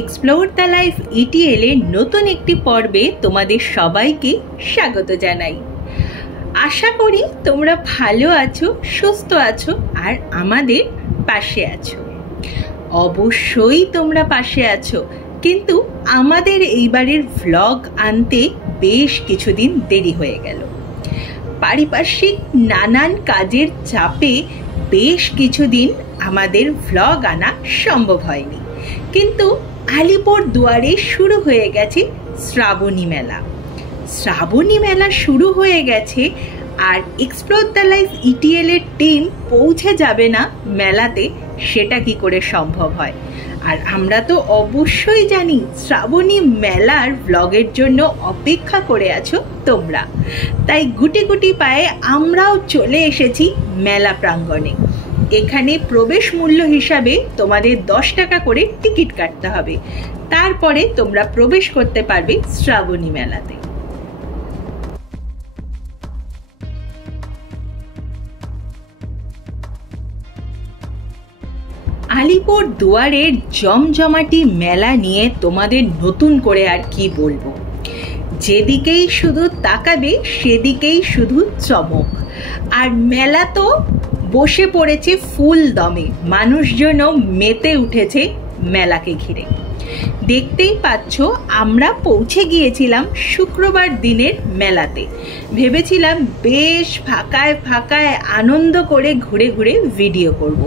Explore the life ETL এর নতুন একটি পর্বে তোমাদের সবাইকে স্বাগত জানাই। আশা করি তোমরা ভালো আছো, সুস্থ আছো আর আমাদের পাশে আছো। অবশ্যই তোমরা পাশে আছো, কিন্তু আমাদের এইবারের ভ্লগ আনতে বেশ কিছুদিন দেরি হয়ে গেল। পারিপার্শ্বিক নানান কাজের চাপে বেশ কিছুদিন আমাদের ভ্লগ আনা সম্ভব হয়নি, কিন্তু আলিপুর দুয়ারে শুরু হয়ে গেছে শ্রাবণী মেলা। শ্রাবণী মেলা শুরু হয়ে গেছে আর এক্সপ্লোর দ্য লাইফ ইটিএল এর টিম পৌঁছে যাবে না মেলাতে, সেটা কি করে সম্ভব হয়? আর আমরা তো অবশ্যই জানি শ্রাবণী মেলার ভ্লগের জন্য অপেক্ষা করে আছো তোমরা, তাই গুটি গুটি পায়ে আমরাও চলে এসেছি মেলা প্রাঙ্গণে। এখানে প্রবেশ মূল্য হিসাবে তোমাদের 10 টাকা করে টিকিট কাটতে হবে, তারপরে তোমরা প্রবেশ করতে পারবে শ্রাবণী মেলাতে। আলিপুর দুয়ারের জমজমাটি মেলা নিয়ে তোমাদের নতুন করে আর কি বলবো। যেদিকেই শুধু তাকাবে সেদিকেই শুধু চমক, আর মেলা তো বসে পড়েছে ফুল দমে, মানুষজনও মেতে উঠেছে মেলাকে ঘিরে। দেখতেই পাচ্ছ আমরা পৌঁছে গিয়েছিলাম শুক্রবার দিনের মেলাতে। ভেবেছিলাম বেশ ফাঁকায় ফাঁকায় আনন্দ করে ঘুরে ঘুরে ভিডিও করব,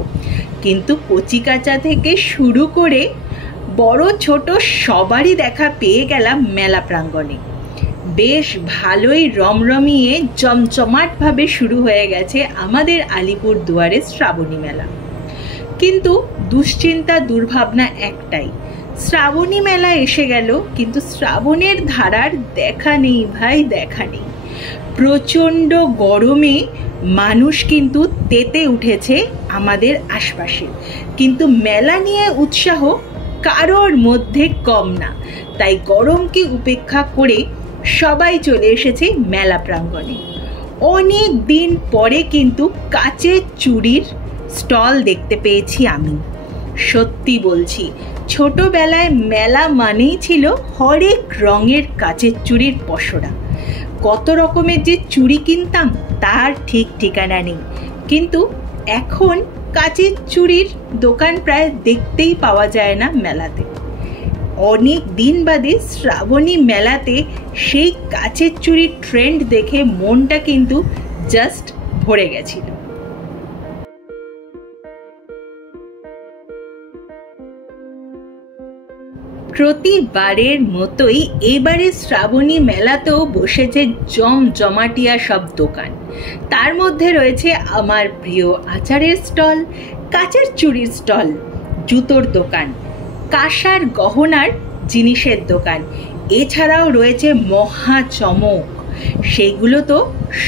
কিন্তু কচিকাঁচা থেকে শুরু করে বড় ছোট সবারই দেখা পেয়ে গেলাম মেলা প্রাঙ্গণে। বেশ ভালোই রমরমিয়ে জমজমাটভাবে শুরু হয়ে গেছে আমাদের আলিপুর দুয়ারে শ্রাবণী মেলা। কিন্তু দুশ্চিন্তা দুর্ভাবনা একটাই, শ্রাবণী মেলা এসে গেল কিন্তু শ্রাবণের ধারার দেখা নেই ভাই, দেখা নেই। প্রচণ্ড গরমে মানুষ কিন্তু তেতে উঠেছে আমাদের আশপাশে, কিন্তু মেলা নিয়ে উৎসাহ কারোর মধ্যে কম না। তাই গরমকে উপেক্ষা করে সবাই চলে এসেছে মেলা প্রাঙ্গণে। অনেক দিন পরে কিন্তু কাচের চুড়ির স্টল দেখতে পেয়েছি আমি। সত্যি বলছি, ছোটবেলায় মেলা মানেই ছিল হরেক রঙের কাচের চুড়ির পসরা। কত রকমের যে চুড়ি কিনতাম তার ঠিক ঠিকানা নেই, কিন্তু এখন কাচের চুড়ির দোকান প্রায় দেখতেই পাওয়া যায় না মেলাতে। অনেক দিন বাদে শ্রাবণী মেলাতে সেই কাচের চুড়ির ট্রেন্ড দেখে মনটা কিন্তু জাস্ট ভরে গেছিল। প্রতিবারের মতোই এবারে শ্রাবণী মেলাতেও বসেছে জমজমাটিয়া সব দোকান। তার মধ্যে রয়েছে আমার প্রিয় আচারের স্টল, কাচের চুড়ির স্টল, জুতোর দোকান, কাঁসার গহনার জিনিসের দোকান, এছাড়াও রয়েছে মহা চমক। সেইগুলো তো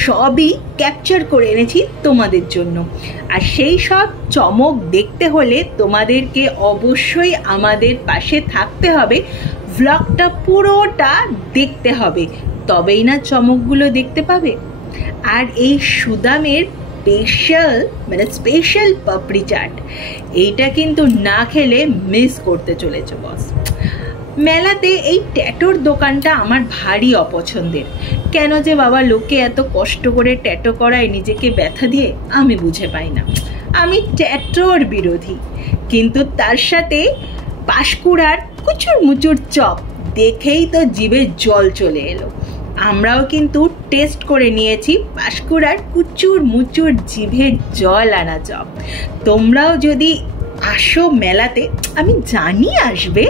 সবই ক্যাপচার করে এনেছি তোমাদের জন্য। আর সেই সব চমক দেখতে হলে তোমাদেরকে অবশ্যই আমাদের পাশে থাকতে হবে, ভ্লগটা পুরোটা দেখতে হবে, তবেই না চমকগুলো দেখতে পাবে। আর এই সুদামের স্পেশাল পাপড়ি চাট, এইটা কিন্তু না খেলে মিস করতে চলেছে বস। মেলাতে এই ট্যাটোর দোকানটা আমার ভারী অপছন্দের। কেন যে বাবা লোকে এত কষ্ট করে ট্যাটো করায় নিজেকে ব্যথা দিয়ে, আমি বুঝে পাই না। আমি ট্যাটোর বিরোধী, কিন্তু তার সাথে পাঁশকুড়ার কুচুর মুচুর চপ দেখেই তো জিভে জল চলে এলো। আমরাও কিন্তু টেস্ট করে নিয়েছি পাঁশকুড়ার কুচুর মুচুর জিভে জল আনা চপ। তোমরাও যদি আসো মেলাতে, আমি জানি আসবে,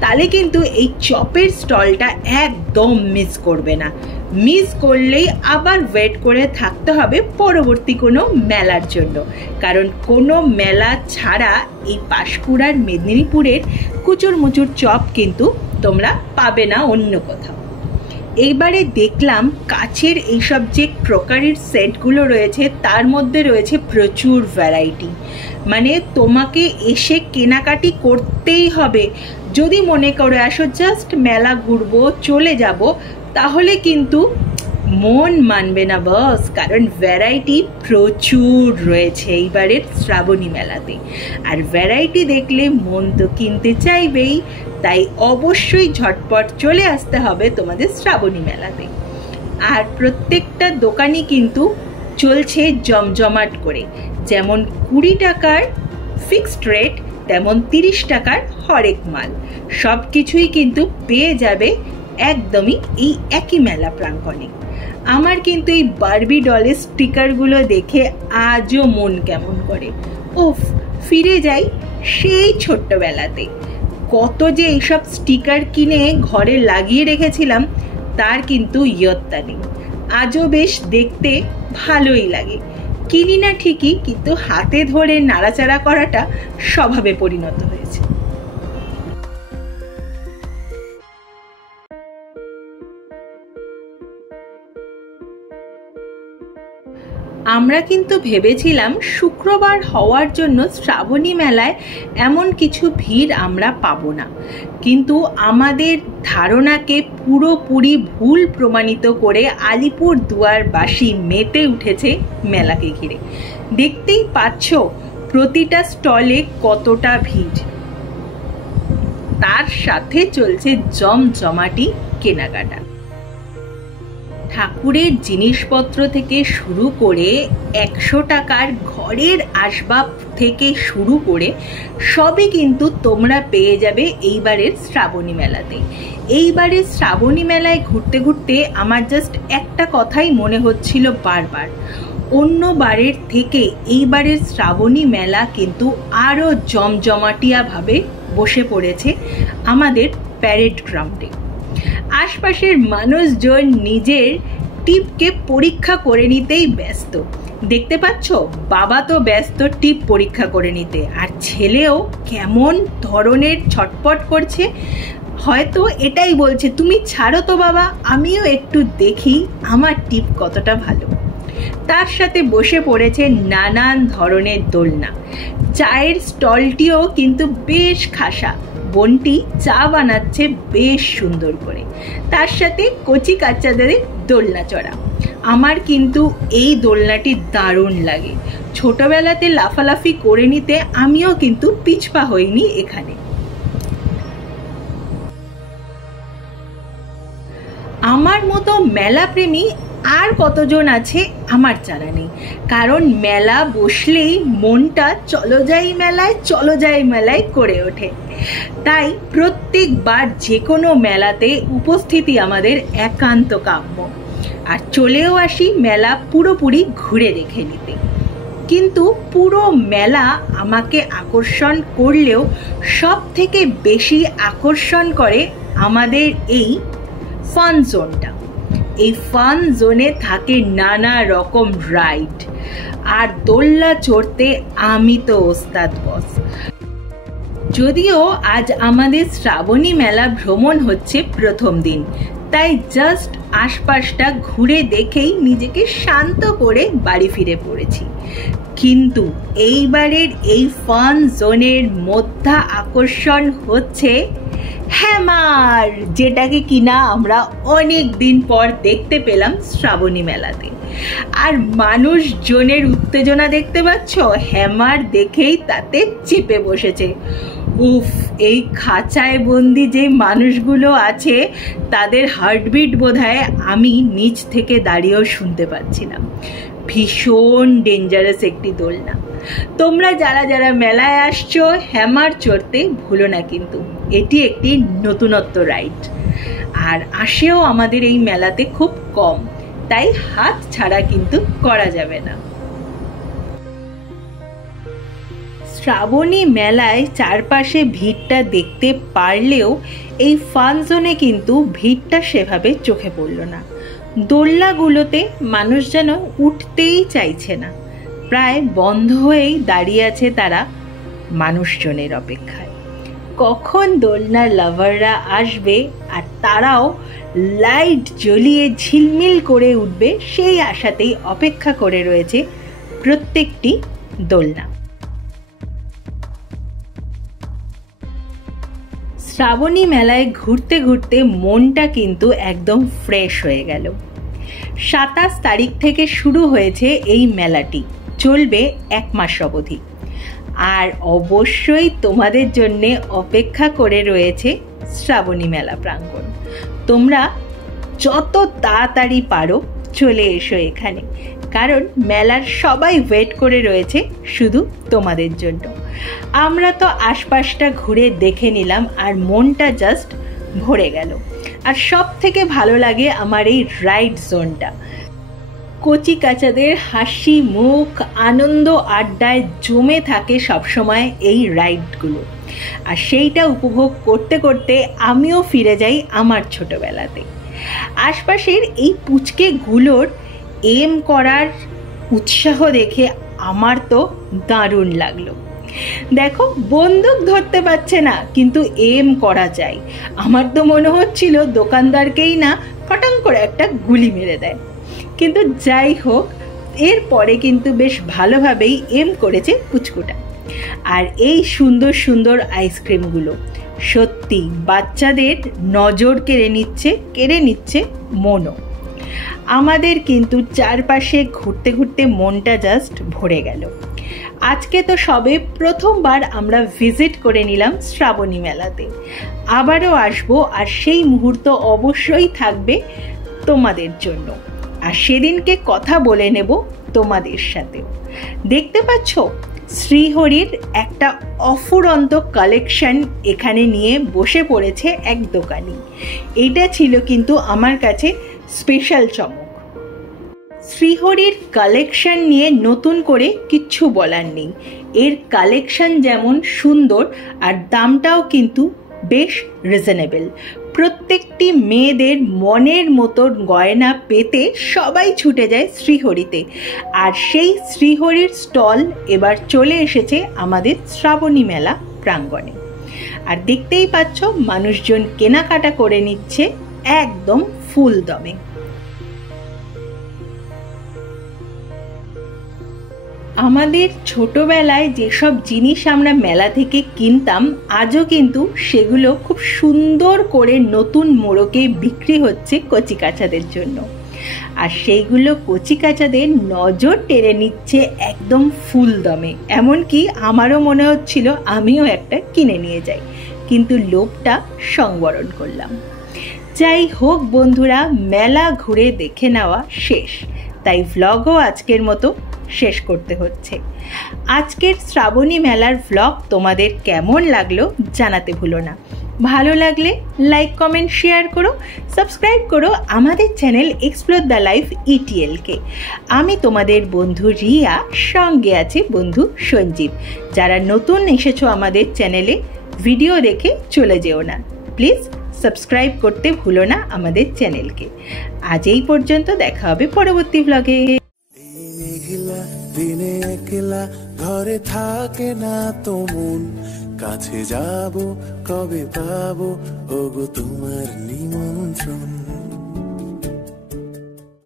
তাহলে কিন্তু এই চপের স্টলটা একদম মিস করবে না। মিস করলেই আবার ওয়েট করে থাকতে হবে পরবর্তী কোনো মেলার জন্য, কারণ কোনো মেলা ছাড়া এই পাঁশকুড়ার মেদিনীপুরের কুচুর মুচুর চপ কিন্তু তোমরা পাবে না অন্য কোথাও। এইবারে দেখলাম কাচের এইসব যে ক্রকারির সেটগুলো রয়েছে তার মধ্যে রয়েছে প্রচুর ভ্যারাইটি। মানে তোমাকে এসে কেনাকাটি করতেই হবে। যদি মনে করে আসো জাস্ট মেলা ঘুরবো চলে যাব, তাহলে কিন্তু মন মানবে না বস, কারণ ভ্যারাইটি প্রচুর রয়েছে এইবারের শ্রাবণী মেলাতে। আর ভ্যারাইটি দেখলে মন তো কিনতে চাইবেই, তাই অবশ্যই ঝটপট চলে আসতে হবে তোমাদের শ্রাবণী মেলাতে। আর প্রত্যেকটা দোকানই কিন্তু চলছে জমজমাট করে, যেমন 20 টাকার ফিক্সড রেট, তেমন 30 টাকার হরেক মাল সব কিছুই কিন্তু পেয়ে যাবে একদমই এই একই মেলা প্রাঙ্গণে। আমার কিন্তু এই বারবি ডলের স্টিকারগুলো দেখে আজও মন কেমন করে। উফ, ফিরে যাই সেই ছোট্টবেলাতে। কত যে এইসব স্টিকার কিনে ঘরে লাগিয়ে রেখেছিলাম তার কিন্তু ইয়ত্তা নেই। আজও বেশ দেখতে ভালোই লাগে। কিনি না ঠিকই, কিন্তু হাতে ধরে নাড়াচাড়া করাটা স্বভাবে পরিণত হয়েছে। আমরা কিন্তু ভেবেছিলাম শুক্রবার হওয়ার জন্য শ্রাবণী মেলায় এমন কিছু ভিড় আমরা পাবো না, কিন্তু আমাদের ধারণাকে পুরোপুরি ভুল প্রমাণিত করে আলিপুরদুয়ারবাসী মেতে উঠেছে মেলাকে ঘিরে। দেখতেই পাচ্ছ প্রতিটা স্টলে কতটা ভিড়, তার সাথে চলছে জমজমাটি কেনাকাটা। ঠাকুরের জিনিসপত্র থেকে শুরু করে 100 টাকার ঘরের আসবাব থেকে শুরু করে সবই কিন্তু তোমরা পেয়ে যাবে এইবারের শ্রাবণী মেলাতে। এইবারের শ্রাবণী মেলায় ঘুরতে ঘুরতে আমার জাস্ট একটা কথাই মনে হচ্ছিল বারবার, অন্য বারের থেকে এইবারের শ্রাবণী মেলা কিন্তু আরও জমজমাটিয়াভাবে বসে পড়েছে আমাদের প্যারেড গ্রাউন্ডে। আশপাশের মানুষজন নিজের টিপকে পরীক্ষা করে নিতেই ব্যস্ত। দেখতে পাচ্ছ, বাবা তো ব্যস্ত টিপ পরীক্ষা করে নিতে, আর ছেলেও কেমন ধরনের ছটপট করছে। হয়তো এটাই বলছে, তুমি ছাড়ো তো বাবা, আমিও একটু দেখি আমার টিপ কতটা ভালো। তার সাথে বসে পড়েছে নানান ধরনের দোলনা। চায়ের স্টলটিও কিন্তু বেশ খাসা, বোনটি চা বানাচ্ছে বেশ সুন্দর করে। তার সাথে কচি কাচ্চাদের দোলনা চড়া। আমার কিন্তু এই দোলনাটি দারুণ লাগে। ছোটবেলাতে লাফালাফি করে নিতে আমিও কিন্তু পিছপা হইনি এখানে। আমার মতো মেলা প্রেমী আর কতজন আছে আমার জানা নেই, কারণ মেলা বসলেই মনটা চলো যাই মেলায় করে ওঠে। তাই প্রত্যেকবার যে কোনো মেলাতে উপস্থিতি আমাদের একান্ত কাম্য, আর চলেও আসি মেলা পুরোপুরি ঘুরে দেখে নিতে। কিন্তু পুরো মেলা আমাকে আকর্ষণ করলেও সব থেকে বেশি আকর্ষণ করে আমাদের এই ফান জোনটা। এই ফান জোনে থাকে নানা রকম রাইড, আর দোলনা চড়তে আমি তো ওস্তাদ বস। যদিও আজ আমাদের শ্রাবণী মেলা ভ্রমণ হচ্ছে প্রথম দিন, তাই জাস্ট আশপাশটা ঘুরে দেখেই নিজেকে শান্ত করে বাড়ি ফিরে পড়েছি। কিন্তু এইবারের এই ফান জোনের মধ্যা আকর্ষণ হচ্ছে হ্যামার, যেটাকে কিনা আমরা অনেক দিন পর দেখতে পেলাম শ্রাবণী মেলাতে। আর মানুষজনের উত্তেজনা দেখতে পাচ্ছ, হ্যামার দেখেই তাতে চেপে বসেছে। উফ, এই খাঁচায় বন্দি যে মানুষগুলো আছে তাদের হার্টবিট বোধহয় আমি নিচ থেকে দাঁড়িয়েও শুনতে পাচ্ছিলাম। ভীষণ ডেঞ্জারাস একটি দোলনা। তোমরা যারা যারা মেলায় আসছো হ্যামার চড়তে ভুলো না, কিন্তু এটি একটি নতুনত্ব রাইড, আর আসেও আমাদের এই মেলাতে খুব কম, তাই হাত ছাড়া কিন্তু করা যাবে না। শ্রাবণী মেলায় চারপাশে ভিড়টা দেখতে পারলেও এই ফান জোনে কিন্তু ভিড়টা সেভাবে চোখে পড়ল না। দোলনাগুলোতে মানুষ যেন উঠতেই চাইছে না, প্রায় বন্ধ হয়েই দাঁড়িয়ে আছে তারা মানুষজনের অপেক্ষায়। কখন দোলনার লাভাররা আসবে আর তারাও লাইট জ্বলিয়ে ঝিলমিল করে উঠবে সেই আশাতেই অপেক্ষা করে রয়েছে প্রত্যেকটি দোলনা। শ্রাবণী মেলায় ঘুরতে ঘুরতে মনটা কিন্তু একদম ফ্রেশ হয়ে গেল। 27 তারিখ থেকে শুরু হয়েছে এই মেলাটি, চলবে 1 মাস অবধি। আর অবশ্যই তোমাদের জন্যে অপেক্ষা করে রয়েছে শ্রাবণী মেলা প্রাঙ্গণ। তোমরা যত তাড়াতাড়ি পারো চলে এসো এখানে, কারণ মেলার সবাই ওয়েট করে রয়েছে শুধু তোমাদের জন্য। আমরা তো আশপাশটা ঘুরে দেখে নিলাম আর মনটা জাস্ট ভরে গেল। আর সব থেকে ভালো লাগে আমার এই রাইড জোনটা। কচি কাচাদের হাসি মুখ, আনন্দ আড্ডায় জমে থাকে সবসময় এই রাইডগুলো। আর সেইটা উপভোগ করতে করতে আমিও ফিরে যাই আমার ছোটবেলাতে। আশপাশের এই পুচকেগুলোর এম করার উৎসাহ দেখে আমার তো দারুণ লাগলো। দেখো, বন্দুক ধরতে পারছে না, কিন্তু এম করা যায়। আমার তো মনে হচ্ছিল দোকানদারকেই না ফটাং করে একটা গুলি মেরে দেয়। কিন্তু যাই হোক, এরপরে কিন্তু বেশ ভালোভাবেই এম করেছে পুচকুটা। আর এই সুন্দর সুন্দর আইসক্রিমগুলো সত্যি বাচ্চাদের নজর কেড়ে নিচ্ছে মনও। আমাদের কিন্তু চারপাশে ঘুরতে ঘুরতে মনটা জাস্ট ভরে গেল। আজকে তো সবে প্রথমবার আমরা ভিজিট করে নিলাম শ্রাবণী মেলাতে। আবারও আসবো, আর সেই মুহূর্ত অবশ্যই থাকবে তোমাদের জন্য। আর সেদিনকে কথা বলে নেব তোমাদের সাথেও। দেখতে পাচ্ছ, শ্রীহরির একটা অফুরন্ত কালেকশন এখানে নিয়ে বসে পড়েছে এক দোকানি। এটা ছিল কিন্তু আমার কাছে স্পেশাল চমক। শ্রীহরির কালেকশন নিয়ে নতুন করে কিচ্ছু বলার নেই। এর কালেকশন যেমন সুন্দর, আর দামটাও কিন্তু বেশ রিজনেবল। প্রত্যেকটি মেয়েদের মনের মতো গয়না পেতে সবাই ছুটে যায় শ্রীহরিতে। আর সেই শ্রীহরির স্টল এবার চলে এসেছে আমাদের শ্রাবণী মেলা প্রাঙ্গণে। আর দেখতেই পাচ্ছ, মানুষজন কেনাকাটা করে নিচ্ছে একদম ফুল দমে। আমাদের ছোটবেলায় যেসব জিনিস আমরা মেলা থেকে কিনতাম, আজও কিন্তু সেগুলো খুব সুন্দর করে নতুন মোড়কে বিক্রি হচ্ছে কচিকাচাদের জন্য। আর সেইগুলো কচিকাচাদের নজর টেনে নিচ্ছে একদম ফুল দমে। এমনকি আমারও মনে হচ্ছিল আমিও একটা কিনে নিয়ে যাই, কিন্তু লোভটা সংবরণ করলাম। যাই হোক বন্ধুরা, মেলা ঘুরে দেখে নেওয়া শেষ, তাই ভ্লগও আজকের মতো শেষ করতে হচ্ছে। আজকের শ্রাবণী মেলার ভ্লগ তোমাদের কেমন লাগলো জানাতে ভুলো না। ভালো লাগলে লাইক কমেন্ট শেয়ার করো, সাবস্ক্রাইব করো আমাদের চ্যানেল এক্সপ্লোর দ্য লাইফ ইটিএলকে। আমি তোমাদের বন্ধু রিয়া, সঙ্গে আছে বন্ধু সঞ্জীব। যারা নতুন এসেছো আমাদের চ্যানেলে, ভিডিও দেখে চলে যেও না, প্লিজ সাবস্ক্রাইব করতে ভুলো না আমাদের চ্যানেলকে। আজ এই পর্যন্ত, দেখা হবে পরবর্তী ভ্লগে। দিনে একলা ঘরে থাকে না তো মন, কাছে যাব কবে পাবো ওগো তোমার নিমন্ত্রণ।